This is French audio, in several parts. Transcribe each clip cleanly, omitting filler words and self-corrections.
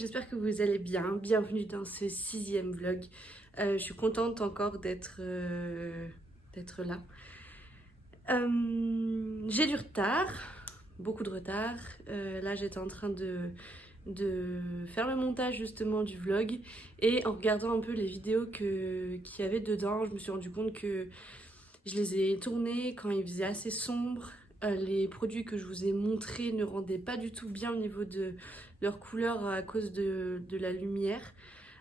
j'espère que vous allez bien. Bienvenue dans ce 6e vlog. Je suis contente encore d'être là. J'ai du retard, beaucoup de retard. Là j'étais en train de faire le montage justement du vlog et en regardant un peu les vidéos qu'il y avait dedans, je me suis rendu compte que je les ai tournées quand il faisait assez sombre. Les produits que je vous ai montrés ne rendaient pas du tout bien au niveau de leur couleur à cause de la lumière.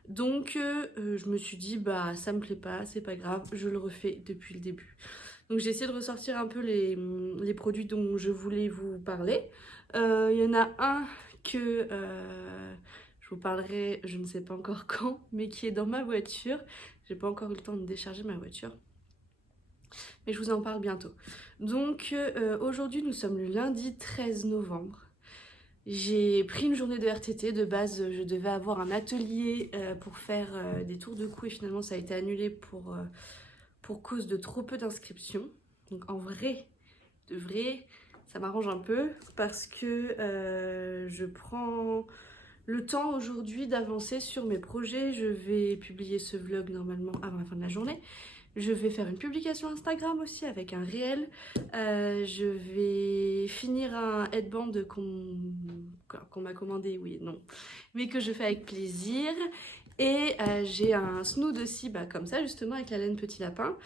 Donc je me suis dit bah ça me plaît pas, c'est pas grave, je le refais depuis le début. Donc j'ai essayé de ressortir un peu les produits dont je voulais vous parler. Il y en a un que je vous parlerai, je ne sais pas encore quand, mais qui est dans ma voiture. J'ai pas encore eu le temps de décharger ma voiture, mais je vous en parle bientôt. Donc aujourd'hui nous sommes le lundi 13 novembre. J'ai pris une journée de RTT. De base je devais avoir un atelier pour faire des tours de cou et finalement ça a été annulé pour cause de trop peu d'inscriptions. Donc en vrai, de vrai, ça m'arrange un peu parce que je prends le temps aujourd'hui d'avancer sur mes projets. Je vais publier ce vlog normalement avant la fin de la journée. Je vais faire une publication Instagram aussi avec un réel. Je vais finir un headband qu'on m'a commandé, oui et non, mais que je fais avec plaisir. Et j'ai un snood aussi, comme ça justement avec la laine petit lapin,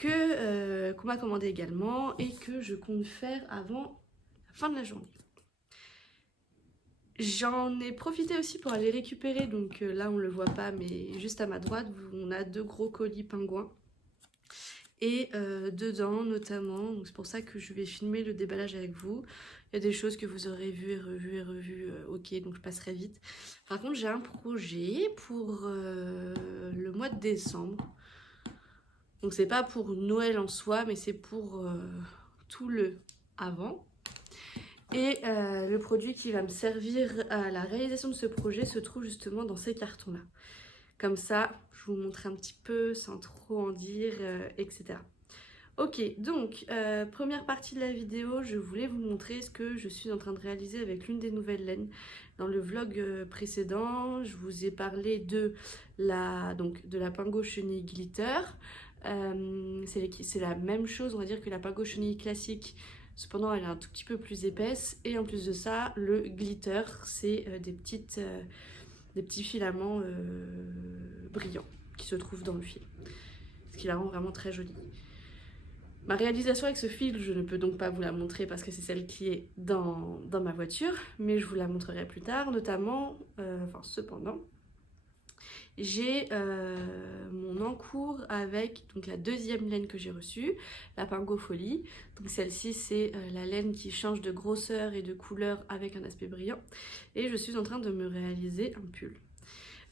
qu'on m'a commandé également et que je compte faire avant la fin de la journée. J'en ai profité aussi pour aller récupérer, donc là on le voit pas mais juste à ma droite on a 2 gros colis pingouins. Et dedans notamment, donc c'est pour ça que je vais filmer le déballage avec vous. Il y a des choses que vous aurez vues et revues, ok, donc je passerai vite. Par contre j'ai un projet pour le mois de décembre. Donc c'est pas pour Noël en soi, mais c'est pour tout le avant. Et le produit qui va me servir à la réalisation de ce projet se trouve justement dans ces cartons-là. Comme ça, je vous montre un petit peu sans trop en dire, etc. Ok, donc première partie de la vidéo, je voulais vous montrer ce que je suis en train de réaliser avec l'une des nouvelles laines. Dans le vlog précédent, je vous ai parlé de la Pingo chenille glitter. C'est la même chose, on va dire, que la Pingo chenille classique. Cependant, elle est un tout petit peu plus épaisse. Et en plus de ça, le glitter, c'est des petits filaments brillants qui se trouvent dans le fil, ce qui la rend vraiment très jolie. Ma réalisation avec ce fil, je ne peux donc pas vous la montrer parce que c'est celle qui est dans ma voiture, mais je vous la montrerai plus tard, notamment, cependant, j'ai mon encours avec donc la 2e laine que j'ai reçue, la Pingo Folie. Donc celle-ci c'est la laine qui change de grosseur et de couleur avec un aspect brillant. Et je suis en train de me réaliser un pull.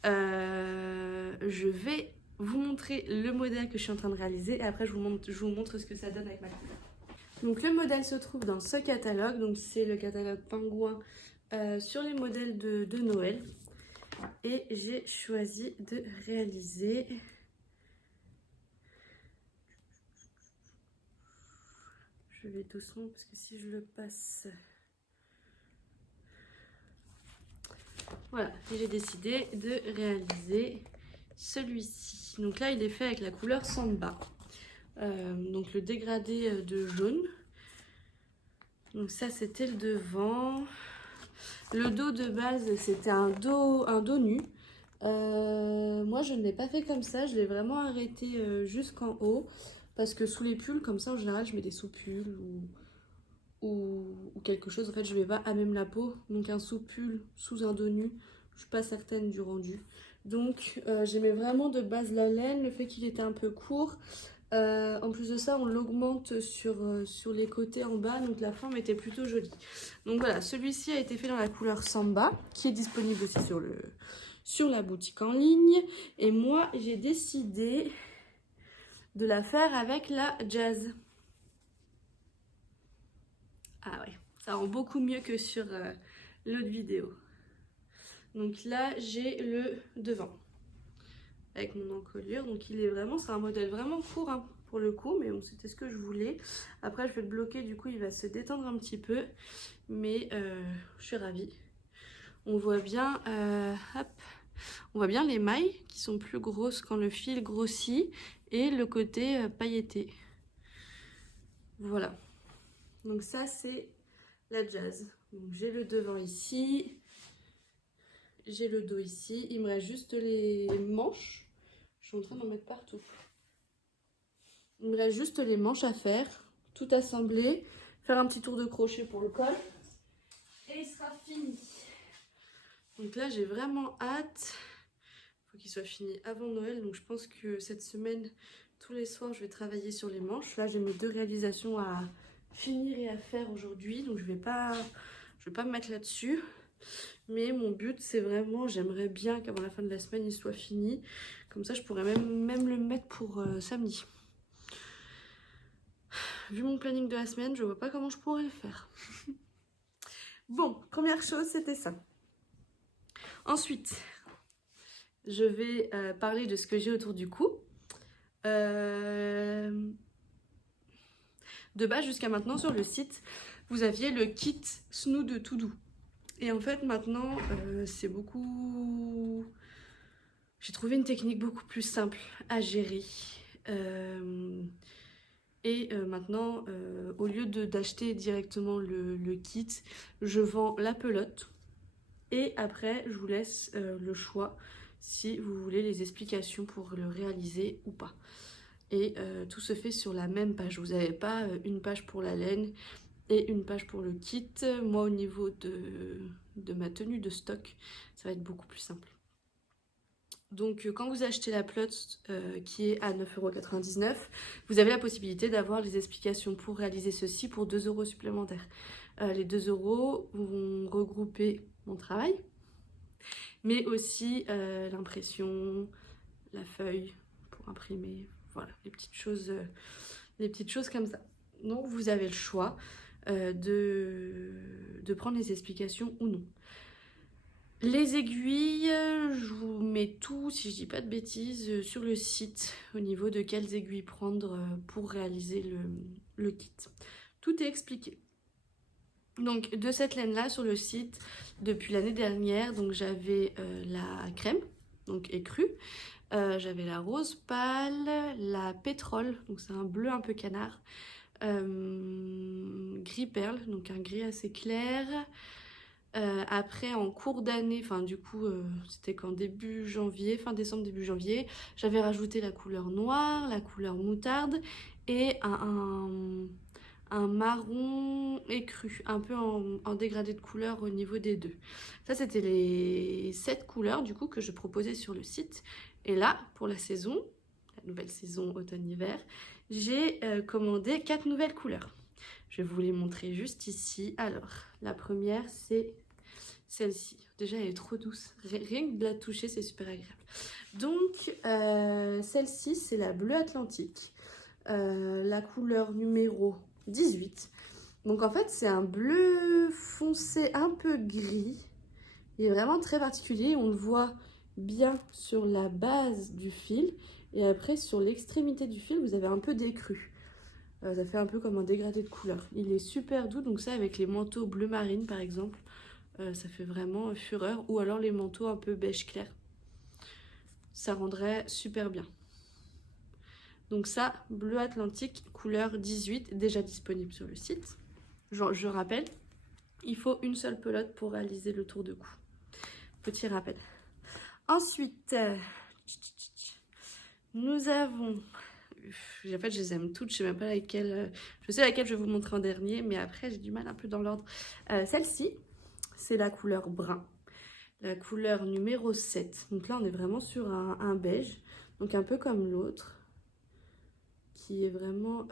Je vais vous montrer le modèle que je suis en train de réaliser et après je vous montre ce que ça donne avec ma couleur. Donc le modèle se trouve dans ce catalogue, donc c'est le catalogue pingouin sur les modèles de Noël. Et j'ai choisi de réaliser je vais doucement parce que si je le passe, voilà, j'ai décidé de réaliser celui-ci. Donc là il est fait avec la couleur Samba, donc le dégradé de jaune. Donc ça c'était le devant. Le dos de base c'était un dos nu. Moi je ne l'ai pas fait comme ça, je l'ai vraiment arrêté jusqu'en haut parce que sous les pulls comme ça en général je mets des sous-pulls ou quelque chose. En fait je vais pas à même la peau, donc un sous-pull sous un dos nu, je suis pas certaine du rendu. Donc j'aimais vraiment de base la laine, le fait qu'il était un peu court. En plus de ça on l'augmente sur les côtés en bas, donc la forme était plutôt jolie. Donc voilà, celui-ci a été fait dans la couleur Samba qui est disponible aussi sur la boutique en ligne. Et moi j'ai décidé de la faire avec la Jazz. Ah ouais, ça rend beaucoup mieux que sur l'autre vidéo. Donc là j'ai le devant avec mon encolure, donc il est vraiment, c'est un modèle vraiment court hein, pour le coup, mais bon, c'était ce que je voulais. Après je vais le bloquer, du coup il va se détendre un petit peu, mais je suis ravie. on voit bien, hop, on voit bien les mailles qui sont plus grosses quand le fil grossit et le côté pailleté. Voilà. Donc ça c'est la jazz. J'ai le devant ici, j'ai le dos ici, il me reste juste les manches. Je suis en train d'en mettre partout. Il me reste juste les manches à faire, tout assembler, faire un petit tour de crochet pour le col et il sera fini. Donc là j'ai vraiment hâte, il faut qu'il soit fini avant Noël, donc je pense que cette semaine, tous les soirs je vais travailler sur les manches. Là j'ai mes 2 réalisations à finir et à faire aujourd'hui, donc je vais pas me mettre là-dessus. Mais mon but c'est vraiment, j'aimerais bien qu'avant la fin de la semaine il soit fini, comme ça je pourrais même le mettre pour samedi. Vu mon planning de la semaine, je vois pas comment je pourrais le faire. Bon, première chose, c'était ça. Ensuite, je vais parler de ce que j'ai autour du cou. De base, jusqu'à maintenant, sur le site, vous aviez le kit Snood tout doux. Et en fait, maintenant, c'est beaucoup... J'ai trouvé une technique beaucoup plus simple à gérer. Maintenant, au lieu d'acheter directement le kit, je vends la pelote. Et après, je vous laisse le choix si vous voulez les explications pour le réaliser ou pas. Et tout se fait sur la même page. Vous n'avez pas une page pour la laine et une page pour le kit. Moi, au niveau de ma tenue de stock, ça va être beaucoup plus simple. Donc quand vous achetez la pelote qui est à 9,99 €, vous avez la possibilité d'avoir les explications pour réaliser ceci pour 2 € supplémentaires. Les 2 € vont regrouper mon travail, mais aussi l'impression, la feuille pour imprimer, voilà, les petites choses comme ça. Donc vous avez le choix de prendre les explications ou non. Les aiguilles, je vous mets tout, si je dis pas de bêtises, sur le site au niveau de quelles aiguilles prendre pour réaliser le kit. Tout est expliqué. Donc de cette laine là sur le site depuis l'année dernière, donc j'avais la crème, donc écrue, j'avais la rose pâle, la pétrole, donc c'est un bleu un peu canard, gris perle, donc un gris assez clair. Après en cours d'année, enfin du coup c'était qu'en début janvier, fin décembre début janvier, j'avais rajouté la couleur noire, la couleur moutarde et un marron écru, un peu en dégradé de couleur au niveau des deux. Ça c'était les 7 couleurs du coup que je proposais sur le site. Et là pour la saison, la nouvelle saison automne-hiver, j'ai commandé 4 nouvelles couleurs. Je vais vous les montrer juste ici. Alors, la première, c'est celle-ci. Déjà, elle est trop douce. Rien que de la toucher, c'est super agréable. Donc, celle-ci, c'est la Bleu Atlantique. La couleur numéro 18. Donc, en fait, c'est un bleu foncé un peu gris. Il est vraiment très particulier. On le voit bien sur la base du fil. Et après, sur l'extrémité du fil, vous avez un peu d'écru. Ça fait un peu comme un dégradé de couleur. Il est super doux, donc ça avec les manteaux bleu marine par exemple, ça fait vraiment fureur. Ou alors les manteaux un peu beige clair. Ça rendrait super bien. Donc ça, Bleu Atlantique, couleur 18, déjà disponible sur le site. Je rappelle, il faut une seule pelote pour réaliser le tour de cou. Petit rappel. Ensuite, nous avons... En fait, je les aime toutes, je sais même pas laquelle. Je sais laquelle je vais vous montrer en dernier, mais après, j'ai du mal un peu dans l'ordre. Celle-ci, c'est la couleur brun. La couleur numéro 7. Donc là, on est vraiment sur un beige. Donc un peu comme l'autre, qui est vraiment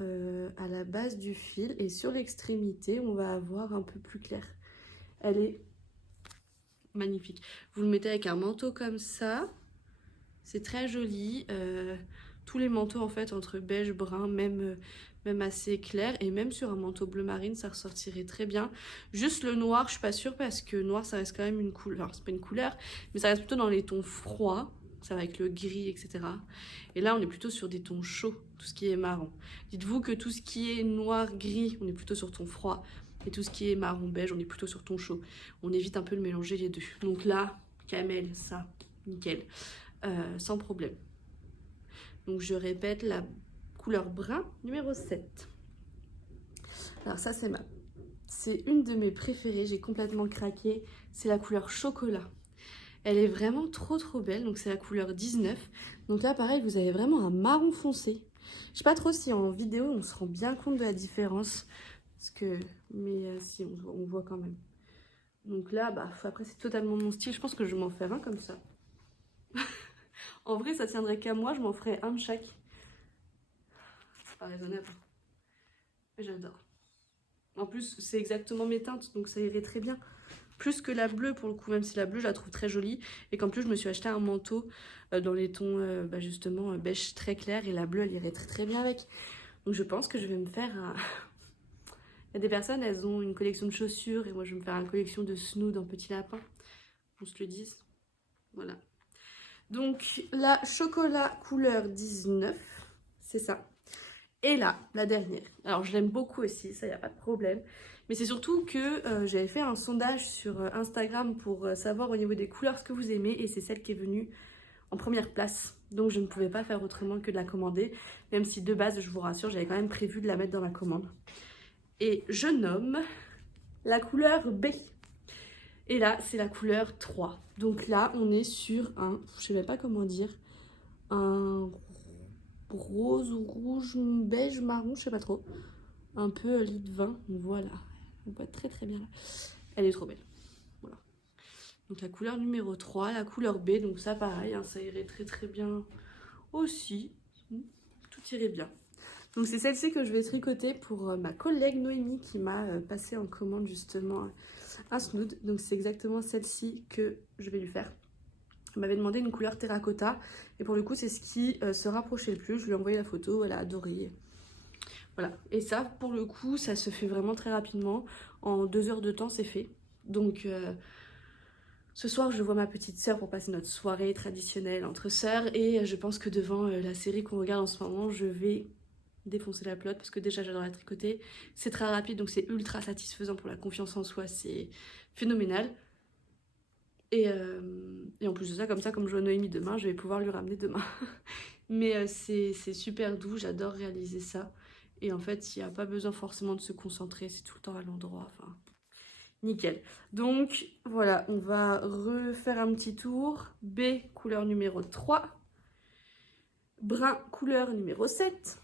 à la base du fil. Et sur l'extrémité, on va avoir un peu plus clair. Elle est magnifique. Vous le mettez avec un manteau comme ça. C'est très joli. Tous les manteaux en fait entre beige, brun, même assez clair, et même sur un manteau bleu marine ça ressortirait très bien. Juste le noir, je suis pas sûre parce que noir ça reste quand même une couleur, enfin, c'est pas une couleur, mais ça reste plutôt dans les tons froids, ça va avec le gris, etc. Et là on est plutôt sur des tons chauds, tout ce qui est marron. Dites-vous que tout ce qui est noir, gris, on est plutôt sur ton froid, Et tout ce qui est marron beige, on est plutôt sur ton chaud. On évite un peu de mélanger les deux. Donc là, camel, ça, nickel. Sans problème. Donc je répète, la couleur brun numéro 7. Alors ça c'est une de mes préférées, j'ai complètement craqué. C'est la couleur chocolat. Elle est vraiment trop belle, donc c'est la couleur 19. Donc là pareil, vous avez vraiment un marron foncé. Je sais pas trop si en vidéo on se rend bien compte de la différence. Parce que, mais si, on voit quand même. Donc là, bah, après c'est totalement mon style, je pense que je vais m'en faire un comme ça. En vrai ça tiendrait qu'à moi, je m'en ferais un de chaque. C'est pas raisonnable. Mais j'adore. En plus c'est exactement mes teintes, donc ça irait très bien. Plus que la bleue pour le coup, même si la bleue je la trouve très jolie. Et qu'en plus je me suis acheté un manteau dans les tons justement beige très clair. Et la bleue elle irait très bien avec. Donc je pense que je vais me faire un... Il y a des personnes, elles ont une collection de chaussures. Et moi je vais me faire une collection de snood en petit lapin. On se le dise. Voilà. Donc la chocolat couleur 19. C'est ça. Et là, la dernière. Alors je l'aime beaucoup aussi, ça y a pas de problème. Mais c'est surtout que j'avais fait un sondage sur Instagram pour savoir au niveau des couleurs ce que vous aimez. Et c'est celle qui est venue en première place. Donc je ne pouvais pas faire autrement que de la commander. Même si de base, je vous rassure, j'avais quand même prévu de la mettre dans la commande. Et je nomme la couleur B. Et là, c'est la couleur 3. Donc là, on est sur un, je sais même pas comment dire, un rose ou rouge, beige, marron, je sais pas trop. Un peu lit de vin, voilà. On voit très bien là. Elle est trop belle. Voilà. Donc la couleur numéro 3, la couleur B, donc ça pareil, hein, ça irait très bien aussi. Tout irait bien. Donc c'est celle-ci que je vais tricoter pour ma collègue Noémie qui m'a passé en commande justement un snood. Donc c'est exactement celle-ci que je vais lui faire. Elle m'avait demandé une couleur terracotta et pour le coup c'est ce qui se rapprochait le plus. Je lui ai envoyé la photo, elle a adoré. Voilà, et ça pour le coup ça se fait vraiment très rapidement. En 2 heures de temps c'est fait. Donc ce soir je vois ma petite sœur pour passer notre soirée traditionnelle entre sœurs. Et je pense que devant la série qu'on regarde en ce moment, je vais défoncer la pelote parce que déjà j'adore la tricoter. C'est très rapide donc c'est ultra satisfaisant pour la confiance en soi, c'est phénoménal. Et en plus de ça, comme je vois Noémie demain, je vais pouvoir lui ramener demain. Mais c'est super doux, j'adore réaliser ça. Et en fait, il n'y a pas besoin forcément de se concentrer, c'est tout le temps à l'endroit. Enfin, nickel. Donc voilà, on va refaire un petit tour. B, couleur numéro 3. Brun, couleur numéro 7.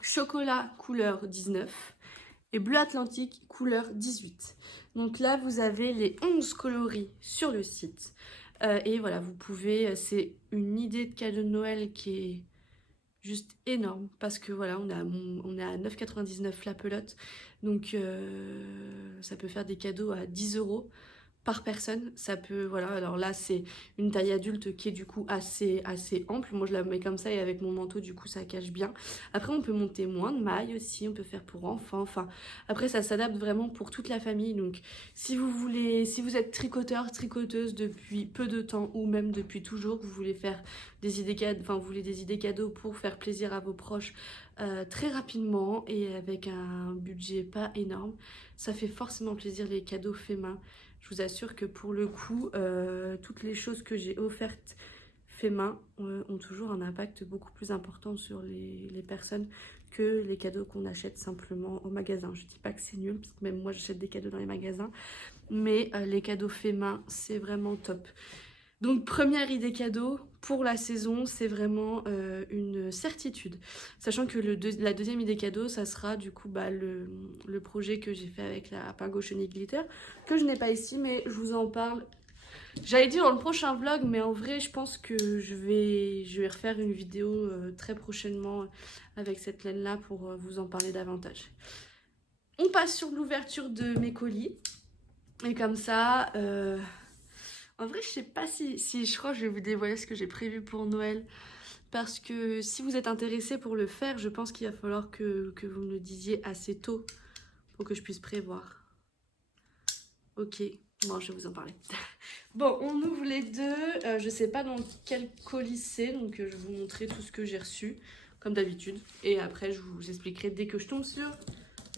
Chocolat, couleur 19. Et bleu Atlantique, couleur 18. Donc là, vous avez les 11 coloris sur le site. Et voilà, vous pouvez... C'est une idée de cadeau de Noël qui est juste énorme. Parce que voilà, on est à 9,99 la pelote. Donc ça peut faire des cadeaux à 10 € par personne. Ça peut, voilà, alors là c'est une taille adulte qui est du coup assez ample. Moi je la mets comme ça et avec mon manteau du coup ça cache bien. Après on peut monter moins de mailles aussi, on peut faire pour enfants. Enfin après ça s'adapte vraiment pour toute la famille. Donc si vous êtes tricoteur, tricoteuse depuis peu de temps ou même depuis toujours, que vous voulez faire des idées cadeaux, enfin vous voulez des idées cadeaux pour faire plaisir à vos proches très rapidement et avec un budget pas énorme, ça fait forcément plaisir les cadeaux faits main. Je vous assure que pour le coup, toutes les choses que j'ai offertes fait main ont toujours un impact beaucoup plus important sur les personnes que les cadeaux qu'on achète simplement au magasin. Je dis pas que c'est nul, parce que même moi j'achète des cadeaux dans les magasins, mais les cadeaux faits main, c'est vraiment top. Donc première idée cadeau pour la saison, c'est vraiment une certitude. Sachant que la deuxième idée cadeau, ça sera du coup le projet que j'ai fait avec la Pingo Chenille Glitter, que je n'ai pas ici, mais je vous en parle. J'allais dire dans le prochain vlog, mais en vrai je pense que je vais refaire une vidéo très prochainement avec cette laine là pour vous en parler davantage. On passe sur l'ouverture de mes colis. Et comme ça... En vrai, je sais pas si je crois que je vais vous dévoiler ce que j'ai prévu pour Noël. Parce que si vous êtes intéressé pour le faire, je pense qu'il va falloir que vous me le disiez assez tôt pour que je puisse prévoir. Ok, bon, je vais vous en parler. Bon, on ouvre les deux. Je sais pas dans quel colis c'est, donc je vais vous montrer tout ce que j'ai reçu, comme d'habitude. Et après, je vous expliquerai dès que je tombe sur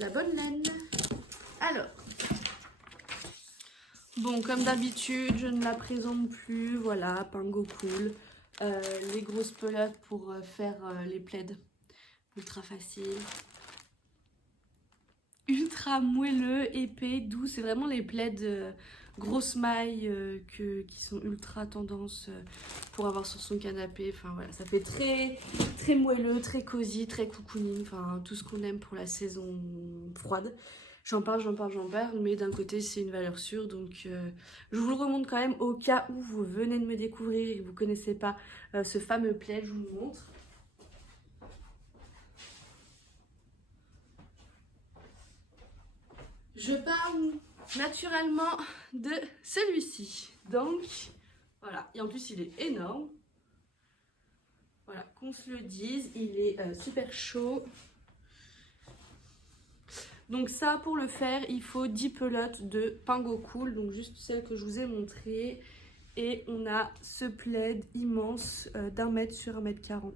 la bonne laine. Alors, bon, comme d'habitude, je ne la présente plus. Voilà, Pango Cool. Les grosses pelotes pour faire les plaids. Ultra facile. Ultra moelleux, épais, doux. C'est vraiment les plaids grosses mailles qui sont ultra tendance pour avoir sur son canapé. Enfin voilà, ça fait très moelleux, très cosy, très cocooning. Enfin, tout ce qu'on aime pour la saison froide. J'en parle, mais d'un côté c'est une valeur sûre, donc je vous le remontre quand même au cas où vous venez de me découvrir et que vous ne connaissez pas ce fameux plaid, je vous le montre. Je parle naturellement de celui-ci, donc voilà, et en plus il est énorme. Voilà, qu'on se le dise, il est super chaud. Donc ça, pour le faire, il faut 10 pelotes de Pango Cool, donc juste celle que je vous ai montrée. Et on a ce plaid immense d'1 mètre sur 1,40 m.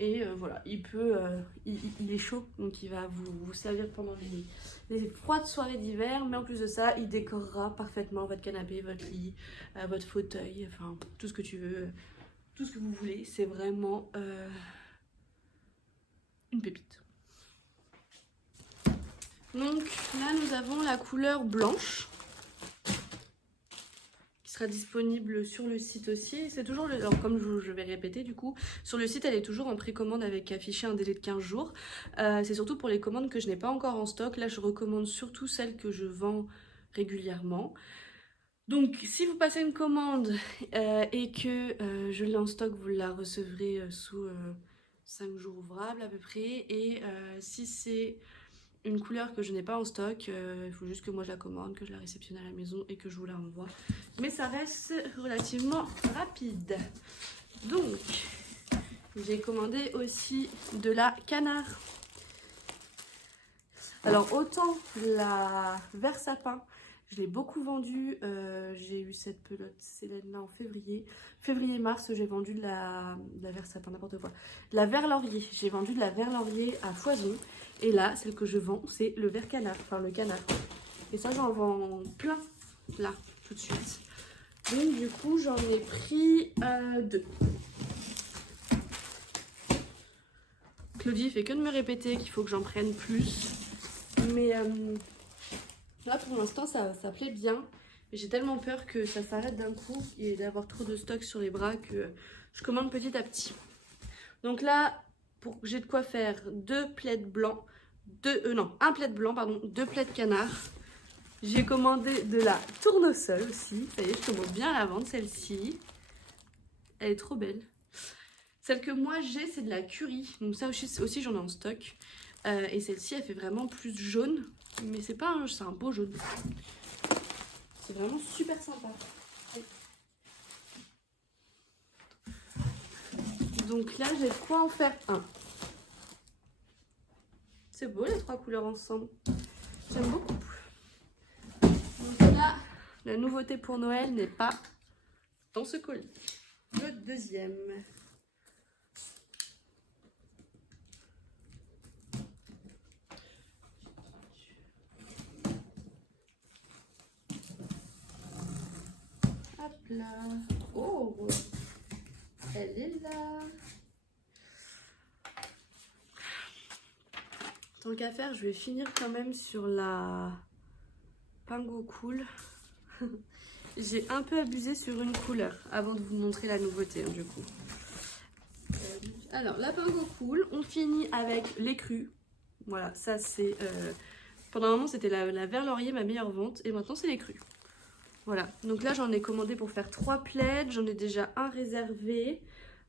Et voilà, il est chaud, donc il va vous servir pendant les froides soirées d'hiver. Mais en plus de ça, il décorera parfaitement votre canapé, votre lit, votre fauteuil, enfin tout ce que tu veux, tout ce que vous voulez. C'est vraiment une pépite. Donc là nous avons la couleur blanche qui sera disponible sur le site aussi. C'est toujours alors comme je vais répéter du coup, sur le site elle est toujours en précommande avec affiché un délai de 15 jours. C'est surtout pour les commandes que je n'ai pas encore en stock. Là je recommande surtout celles que je vends régulièrement. Donc si vous passez une commande et que je l'ai en stock, vous la recevrez sous 5 jours ouvrables à peu près. Et si c'est une couleur que je n'ai pas en stock, il faut juste que moi je la commande, que je la réceptionne à la maison et que je vous la renvoie. Mais ça reste relativement rapide. Donc, j'ai commandé aussi de la canard. Alors, autant la vert sapin, je l'ai beaucoup vendue. J'ai eu cette pelote Célène là en février. Février-mars, j'ai vendu de la vert sapin, n'importe quoi. De la vert laurier. J'ai vendu de la vert laurier à foison. Et là, celle que je vends, c'est le vert canard, enfin le canard. Et ça, j'en vends plein, là, tout de suite. Donc, du coup, j'en ai pris 2. Claudie fait que de me répéter qu'il faut que j'en prenne plus. Mais là, pour l'instant, ça plaît bien. Mais j'ai tellement peur que ça s'arrête d'un coup et d'avoir trop de stock sur les bras que je commande petit à petit. Donc là, j'ai de quoi faire 2 plaids blancs. Un plaid blanc, pardon, 2 plaids canard. J'ai commandé de la tournesol aussi. Ça y est, je commence bien à la vendre celle-ci. Elle est trop belle. Celle que moi j'ai, c'est de la curry. Donc ça aussi j'en ai en stock. Et celle-ci, elle fait vraiment plus jaune. Mais c'est un beau jaune. C'est vraiment super sympa. Donc là, j'ai de quoi en faire un. C'est beau les 3 couleurs ensemble. J'aime beaucoup. Donc là, la nouveauté pour Noël n'est pas dans ce colis. Le deuxième. Hop là. Oh, elle est là. Tant qu'à faire, je vais finir quand même sur la Pango Cool. J'ai un peu abusé sur une couleur avant de vous montrer la nouveauté, hein, du coup. Alors, la Pango Cool, on finit avec l'écru. Voilà, ça c'est... pendant un moment, c'était la vert laurier, ma meilleure vente. Et maintenant, c'est l'écru. Voilà, donc là, j'en ai commandé pour faire 3 plaids. J'en ai déjà un réservé.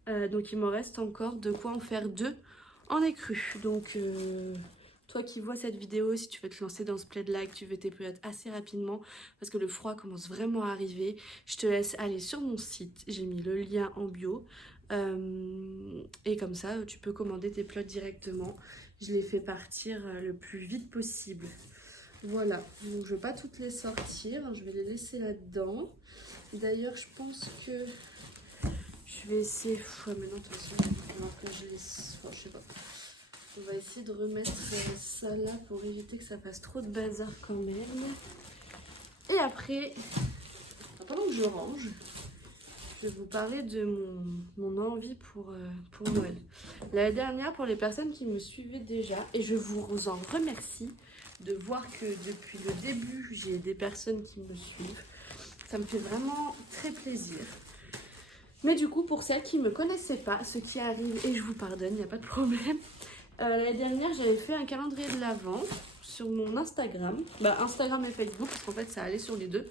Donc, il m'en reste encore de quoi en faire 2 en écru. Donc... toi qui vois cette vidéo, si tu veux te lancer dans ce plaid-là, que tu veux tes pelotes assez rapidement, parce que le froid commence vraiment à arriver, je te laisse aller sur mon site. J'ai mis le lien en bio. Et comme ça, tu peux commander tes pelotes directement. Je les fais partir le plus vite possible. Voilà, donc je ne vais pas toutes les sortir, je vais les laisser là-dedans. D'ailleurs, je pense que je vais essayer... Ouais, mais non, de toute façon, je les... Enfin, je sais pas. On va essayer de remettre ça là pour éviter que ça fasse trop de bazar quand même. Et après, pendant que je range, je vais vous parler de mon envie pour Noël. L'année dernière, pour les personnes qui me suivaient déjà, et je vous en remercie de voir que depuis le début, j'ai des personnes qui me suivent. Ça me fait vraiment très plaisir. Mais du coup, pour celles qui ne me connaissaient pas, ce qui arrive, et je vous pardonne, il n'y a pas de problème. L'année dernière, j'avais fait un calendrier de l'Avent sur mon Instagram. Instagram et Facebook, parce qu'en fait, ça allait sur les deux.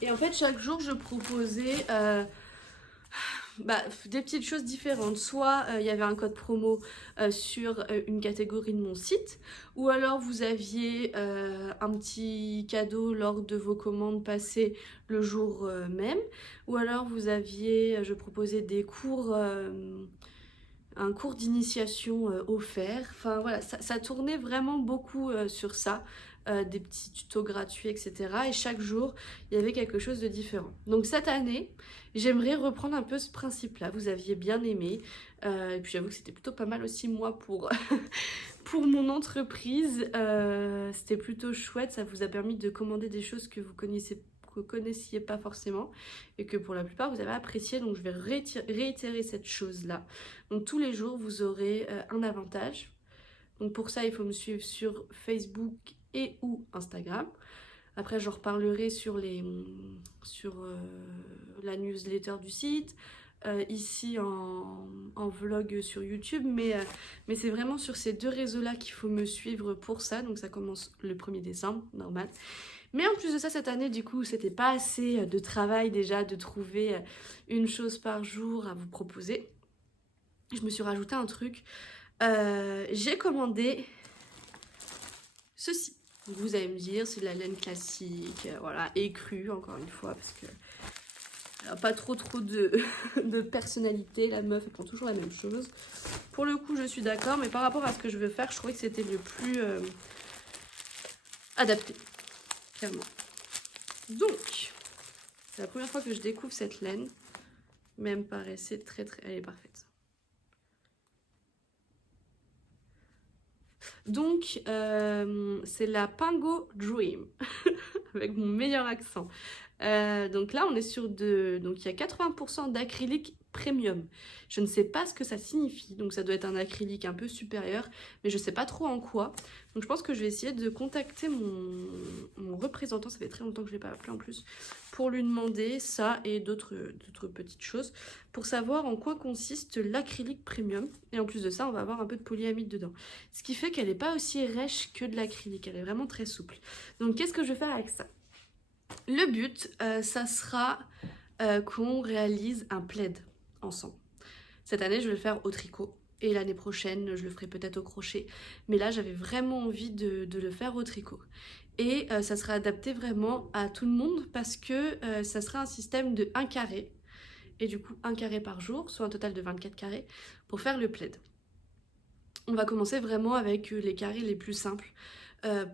Et en fait, chaque jour, je proposais des petites choses différentes. Soit il y avait un code promo sur une catégorie de mon site, ou alors vous aviez un petit cadeau lors de vos commandes passées le jour même, ou alors vous aviez, je proposais des cours, un cours d'initiation offert. Enfin voilà, ça tournait vraiment beaucoup sur ça. Des petits tutos gratuits, etc. Et chaque jour, il y avait quelque chose de différent. Donc cette année, j'aimerais reprendre un peu ce principe-là. Vous aviez bien aimé. Et puis j'avoue que c'était plutôt pas mal aussi, moi, pour, pour mon entreprise. C'était plutôt chouette. Ça vous a permis de commander des choses que vous connaissiez pas forcément. Et que pour la plupart, vous avez apprécié. Donc je vais réitérer cette chose-là. Donc tous les jours, vous aurez un avantage. Donc pour ça, il faut me suivre sur Facebook et ou Instagram. Après, j'en reparlerai sur la newsletter du site, ici en vlog sur YouTube, mais c'est vraiment sur ces deux réseaux-là qu'il faut me suivre pour ça. Donc ça commence le 1er décembre, normal. Mais en plus de ça, cette année, du coup, c'était pas assez de travail déjà de trouver une chose par jour à vous proposer. Je me suis rajouté un truc. J'ai commandé ceci. Vous allez me dire, c'est de la laine classique, voilà, écrue encore une fois, parce que elle n'a pas trop de personnalité, la meuf, elle prend toujours la même chose. Pour le coup, je suis d'accord, mais par rapport à ce que je veux faire, je trouvais que c'était le plus adapté, clairement. Donc, c'est la première fois que je découvre cette laine, mais elle me paraissait elle est parfaite. Donc, c'est la Pango Dream, avec mon meilleur accent. Donc là, on est sur donc il y a 80% d'acrylique premium. Je ne sais pas ce que ça signifie, donc ça doit être un acrylique un peu supérieur, mais je ne sais pas trop en quoi. Donc je pense que je vais essayer de contacter mon représentant, ça fait très longtemps que je ne l'ai pas appelé en plus, pour lui demander ça et d'autres petites choses, pour savoir en quoi consiste l'acrylique premium. Et en plus de ça, on va avoir un peu de polyamide dedans. Ce qui fait qu'elle n'est pas aussi rêche que de l'acrylique, elle est vraiment très souple. Donc qu'est-ce que je vais faire avec ça? Le but, ça sera qu'on réalise un plaid ensemble. Cette année, je vais le faire au tricot. Et l'année prochaine, je le ferai peut-être au crochet. Mais là, j'avais vraiment envie de le faire au tricot. Et ça sera adapté vraiment à tout le monde parce que ça sera un système de 1 carré. Et du coup, 1 carré par jour, soit un total de 24 carrés, pour faire le plaid. On va commencer vraiment avec les carrés les plus simples.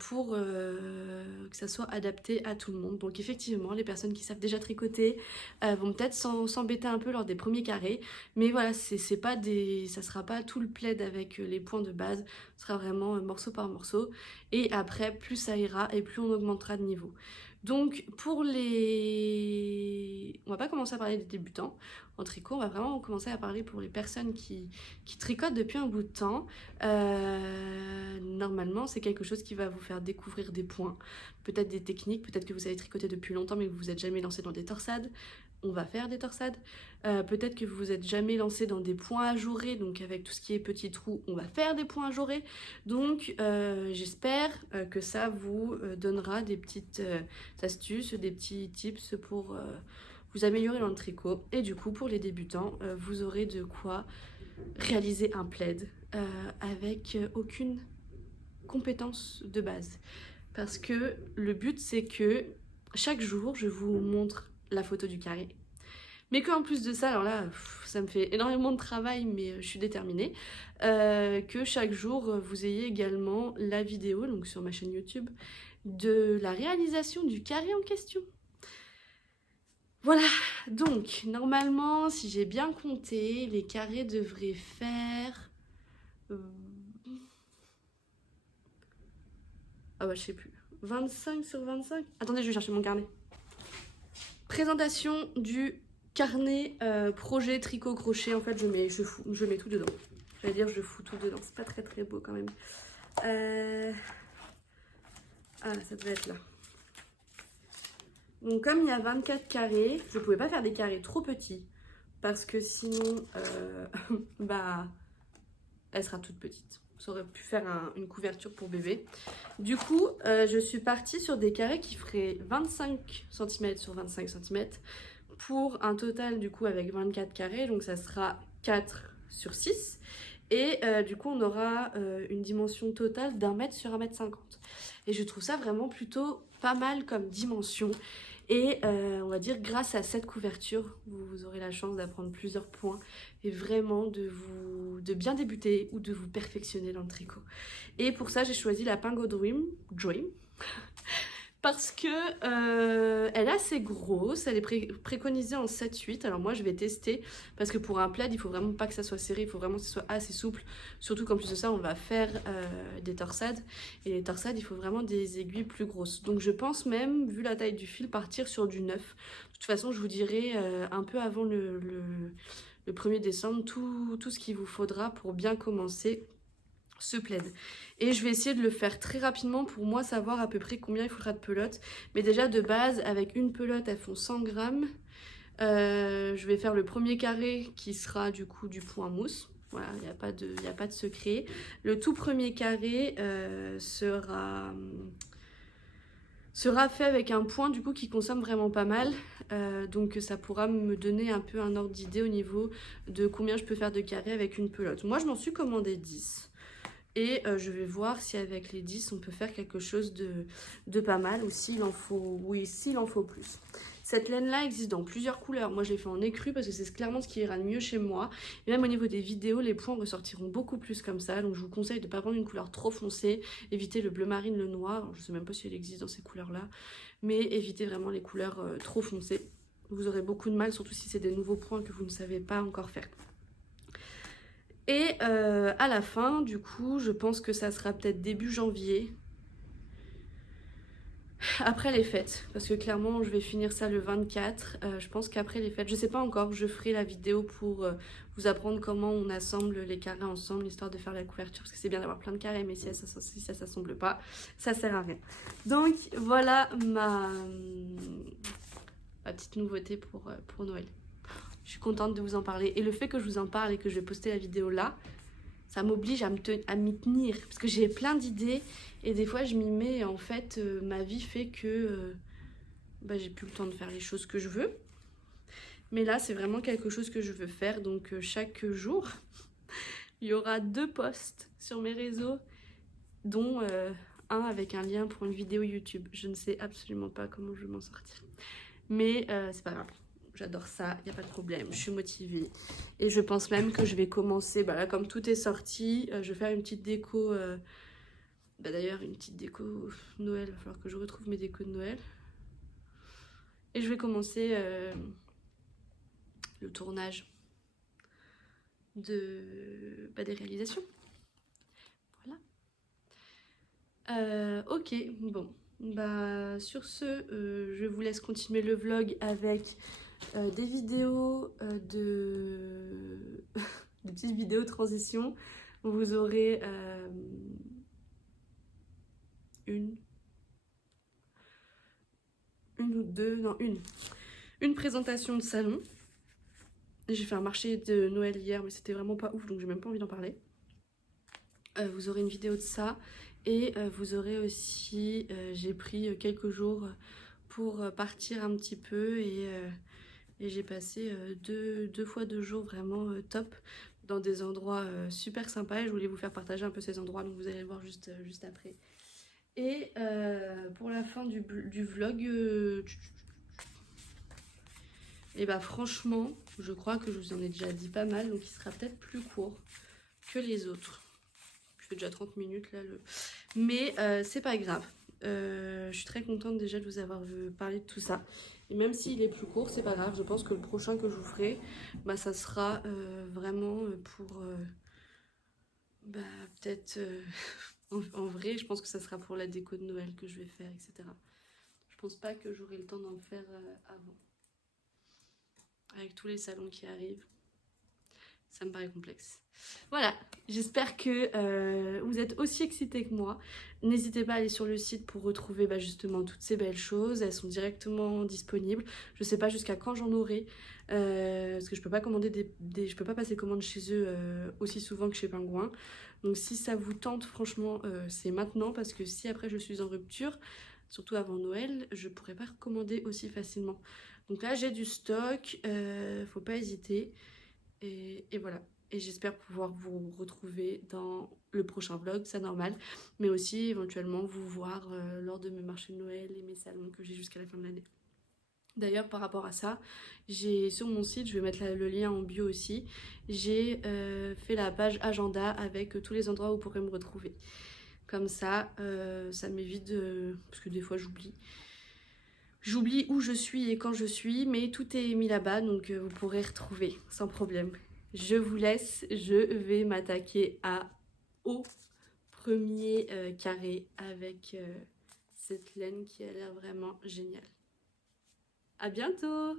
Pour que ça soit adapté à tout le monde. Donc effectivement, les personnes qui savent déjà tricoter vont peut-être s'embêter un peu lors des premiers carrés, mais voilà, ça sera pas tout le plaid avec les points de base, ce sera vraiment morceau par morceau, et après plus ça ira et plus on augmentera de niveau. Donc on va pas commencer à parler des débutants en tricot, on va vraiment commencer à parler pour les personnes qui tricotent depuis un bout de temps. Normalement, c'est quelque chose qui va vous faire découvrir des points, peut-être des techniques, peut-être que vous avez tricoté depuis longtemps mais que vous vous êtes jamais lancé dans des torsades. On va faire des torsades. Peut-être que vous vous êtes jamais lancé dans des points ajourés, donc avec tout ce qui est petits trous, on va faire des points ajourés. Donc j'espère que ça vous donnera des petites astuces, des petits tips pour vous améliorer dans le tricot. Et du coup, pour les débutants, vous aurez de quoi réaliser un plaid avec aucune compétence de base. Parce que le but, c'est que chaque jour, je vous montre la photo du carré. Mais qu'en plus de ça, alors là, ça me fait énormément de travail, mais je suis déterminée, que chaque jour, vous ayez également la vidéo, donc sur ma chaîne YouTube, de la réalisation du carré en question. Voilà, donc normalement, si j'ai bien compté, les carrés devraient faire Ah bah je sais plus. 25 sur 25. Attendez, je vais chercher mon carnet. Présentation du carnet projet tricot crochet. En fait, je mets tout dedans. J'allais dire je fous tout dedans. C'est pas très très beau quand même. Ah, ça devait être là. Donc comme il y a 24 carrés, je pouvais pas faire des carrés trop petits. Parce que sinon, bah, elle sera toute petite. Ça aurait pu faire une couverture pour bébé. Du coup, je suis partie sur des carrés qui feraient 25 cm sur 25 cm pour un total du coup avec 24 carrés. Donc ça sera 4 sur 6. Et du coup, on aura une dimension totale d'1 mètre sur 1,50 m. Et je trouve ça vraiment plutôt pas mal comme dimension. Et on va dire grâce à cette couverture, vous aurez la chance d'apprendre plusieurs points et vraiment de bien débuter ou de vous perfectionner dans le tricot. Et pour ça, j'ai choisi la Pingo Dream parce que elle est assez grosse, elle est préconisée en 7-8. Alors moi je vais tester parce que pour un plaid il faut vraiment pas que ça soit serré, il faut vraiment que ça soit assez souple, surtout qu'en plus de ça on va faire des torsades, et les torsades il faut vraiment des aiguilles plus grosses. Donc je pense même, vu la taille du fil, partir sur du 9. De toute façon je vous dirai un peu avant le 1er décembre tout ce qu'il vous faudra pour bien commencer ce plaid. Et je vais essayer de le faire très rapidement pour moi savoir à peu près combien il faudra de pelotes. Mais déjà de base, avec une pelote elles font 100 grammes. Je vais faire le premier carré qui sera du coup du point mousse. Voilà, il n'y a pas de secret. Le tout premier carré sera fait avec un point du coup qui consomme vraiment pas mal. Donc ça pourra me donner un peu un ordre d'idée au niveau de combien je peux faire de carrés avec une pelote. Moi je m'en suis commandé 10. Et je vais voir si avec les 10 on peut faire quelque chose de pas mal, ou s'il en faut, oui, s'il en faut plus. Cette laine là existe dans plusieurs couleurs. Moi je l'ai fait en écru parce que c'est clairement ce qui ira le mieux chez moi. Et même au niveau des vidéos, les points ressortiront beaucoup plus comme ça. Donc je vous conseille de ne pas prendre une couleur trop foncée. Évitez le bleu marine, le noir. Alors, je sais même pas si elle existe dans ces couleurs là. Mais évitez vraiment les couleurs trop foncées. Vous aurez beaucoup de mal, surtout si c'est des nouveaux points que vous ne savez pas encore faire. Et à la fin, du coup, je pense que ça sera peut-être début janvier, après les fêtes, parce que clairement, je vais finir ça le 24. Je pense qu'après les fêtes, je sais pas encore, je ferai la vidéo pour vous apprendre comment on assemble les carrés ensemble, histoire de faire la couverture, parce que c'est bien d'avoir plein de carrés, mais si ça s'assemble pas, ça sert à rien. Donc voilà ma petite nouveauté pour Noël. Je suis contente de vous en parler. Et le fait que je vous en parle et que je vais poster la vidéo là, ça m'oblige à m'y tenir. Parce que j'ai plein d'idées et des fois je m'y mets. Et en fait, ma vie fait que j'ai plus le temps de faire les choses que je veux. Mais là, c'est vraiment quelque chose que je veux faire. Donc chaque jour, il y aura 2 posts sur mes réseaux, dont un avec un lien pour une vidéo YouTube. Je ne sais absolument pas comment je vais m'en sortir. Mais c'est pas grave. J'adore ça, il n'y a pas de problème, je suis motivée. Et je pense même que je vais commencer, là comme tout est sorti, je vais faire une petite déco, d'ailleurs une petite déco Noël, il va falloir que je retrouve mes décos de Noël. Et je vais commencer le tournage des réalisations. Voilà. Ok, bon. Sur ce, je vous laisse continuer le vlog avec des vidéos des petites vidéos transition. Vous aurez une présentation de salon. J'ai fait un marché de Noël hier, mais c'était vraiment pas ouf, donc j'ai même pas envie d'en parler. Vous aurez une vidéo de ça, et vous aurez aussi, j'ai pris quelques jours pour partir un petit peu, et j'ai passé 2 fois 2 jours vraiment top dans des endroits super sympas, et je voulais vous faire partager un peu ces endroits, donc vous allez le voir juste après. Et pour la fin du vlog, et franchement, je crois que je vous en ai déjà dit pas mal, donc il sera peut-être plus court que les autres. Je fais déjà 30 minutes là, mais c'est pas grave. Je suis très contente déjà de vous avoir parlé de tout ça. Et même s'il est plus court, c'est pas grave. Je pense que le prochain que je vous ferai, ça sera vraiment Bah peut-être en vrai je pense que ça sera pour la déco de Noël que je vais faire, etc. Je pense pas que j'aurai le temps d'en faire avant. Avec tous les salons qui arrivent, ça me paraît complexe. Voilà, j'espère que vous êtes aussi excités que moi. N'hésitez pas à aller sur le site pour retrouver justement toutes ces belles choses. Elles sont directement disponibles. Je sais pas jusqu'à quand j'en aurai. Parce que je peux pas commander je peux pas passer commande chez eux aussi souvent que chez Pingouin. Donc si ça vous tente, franchement, c'est maintenant. Parce que si après je suis en rupture, surtout avant Noël, je pourrais pas recommander aussi facilement. Donc là j'ai du stock, faut pas hésiter. Et voilà. Et j'espère pouvoir vous retrouver dans le prochain vlog, c'est normal. Mais aussi éventuellement vous voir lors de mes marchés de Noël et mes salons que j'ai jusqu'à la fin de l'année. D'ailleurs par rapport à ça, j'ai sur mon site, je vais mettre le lien en bio aussi, j'ai fait la page agenda avec tous les endroits où vous pourrez me retrouver. Comme ça m'évite de... parce que des fois j'oublie. J'oublie où je suis et quand je suis, mais tout est mis là-bas, donc vous pourrez retrouver sans problème. Je vous laisse, je vais m'attaquer au premier carré avec cette laine qui a l'air vraiment géniale. À bientôt!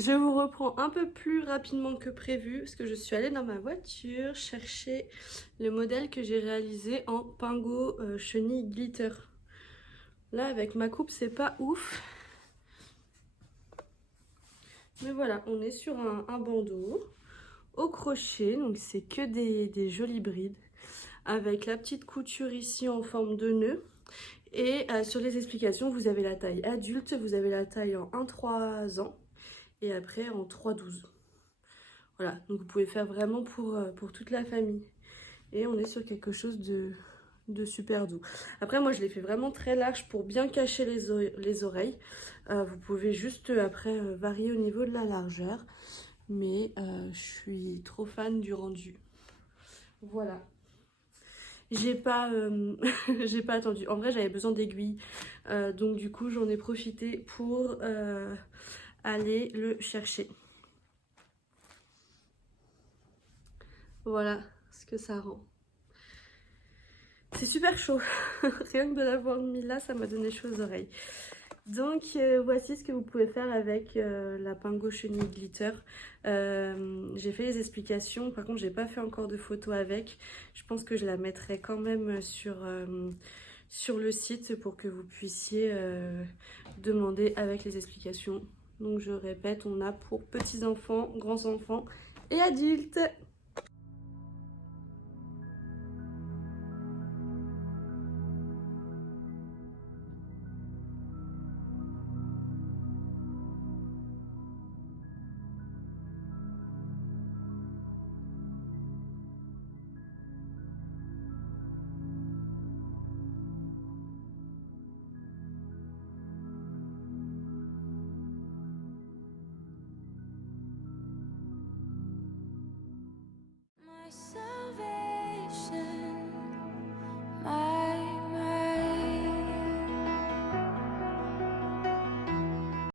Je vous reprends un peu plus rapidement que prévu parce que je suis allée dans ma voiture chercher le modèle que j'ai réalisé en pingo chenille glitter. Là avec ma coupe c'est pas ouf. Mais voilà, on est sur un bandeau au crochet, donc c'est que des jolies brides. Avec la petite couture ici en forme de nœud. Et sur les explications, vous avez la taille adulte, vous avez la taille en 1-3 ans et après en 3-12. Voilà, donc vous pouvez faire vraiment pour toute la famille. Et on est sur quelque chose de super doux. Après, moi, je l'ai fait vraiment très large pour bien cacher les oreilles. Vous pouvez juste après varier au niveau de la largeur. Mais je suis trop fan du rendu. Voilà. J'ai pas, j'ai pas attendu. En vrai, j'avais besoin d'aiguilles. Donc du coup, j'en ai profité pour aller le chercher. Voilà ce que ça rend. C'est super chaud. Rien que de l'avoir mis là, ça m'a donné chaud aux oreilles. Donc voici ce que vous pouvez faire avec la pingo chenille glitter. J'ai fait les explications, par contre j'ai pas fait encore de photos avec. Je pense que je la mettrai quand même sur le site pour que vous puissiez demander avec les explications. Donc je répète, on a pour petits enfants, grands enfants et adultes.